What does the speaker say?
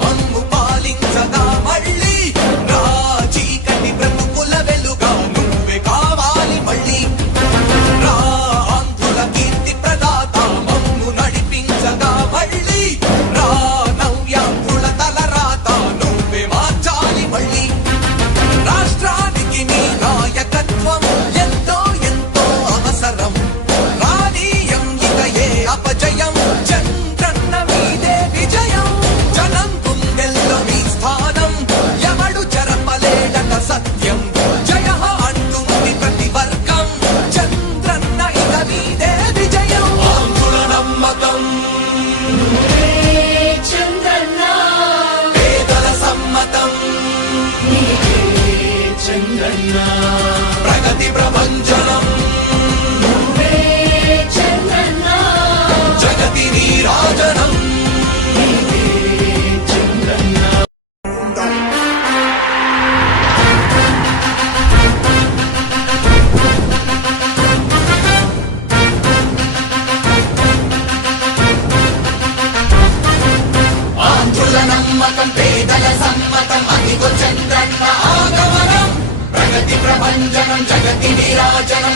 మమ్ము పాలించగా మళ్ళీ రా చీకటి బ్రతుకుల వెలుగా నువ్వే కావాలి మళ్ళీ రా ఆంధ్రుల కీర్తి ప్రదాత మమ్ము నడిపించగా మళ్ళీ రా నవ్యాంధ్రుల తలరాత నువ్వే మార్చాలి మళ్ళీ రాష్ట్రానికి నీ నాయకత్వం ఎంతో ఎంతో అవసరం రానీయం ఇక ఏ అపజయం చంద్రన్న మీదే విజయం జనం గుండెల్లో మీ స్థానం ఎవడు చెరపలేడట సత్యం జయ అంటుంది ప్రతి వర్గం చంద్రన్న ఇక మీదే విజయం ఆంధ్రుల నమ్మకం చంద్రన్న పేదల సమ్మతం చంద్రన్న ప్రగతి ప్రభంజనం చంద్రన్న జగతి నీరాజనం చంద్రన్న ఆంధ్రుల నమ్మకం పేదల సమ్మతం అదిగో చంద్రన్న ఆగమనం ప్రగతి ప్రభంజనం జగతి నీరాజనం